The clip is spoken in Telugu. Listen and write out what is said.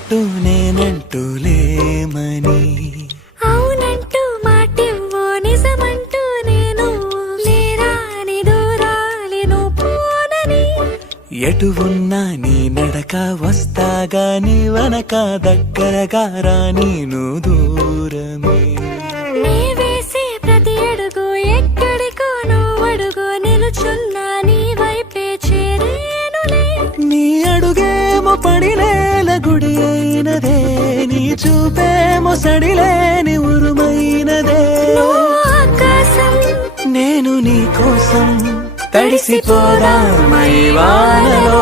నువ్వంటూ నేనంటూ లేమని, అవునంటూ మాటివ్వో నిజమంటూ నేను లేరాని దూరాలేను పోనని. ఎటు ఉన్నా నీ నడక వస్తాగా నీ వనక దగ్గరగా రాని నువ్వు దూరమే. నీ వేసే ప్రతి అడుగు ఎక్కడికో నువ్వు అడుగు నిలుచున్నా నీ వైపే చేరేనులే. నీ అడుగేమో పడినేల గుడి అయినదే, నీ చూపేమో సడిలేని ఉరుమైనదే. నువ్వు ఆకాశం నేను నీ కోసం తడిసిపోదా మై వానలో.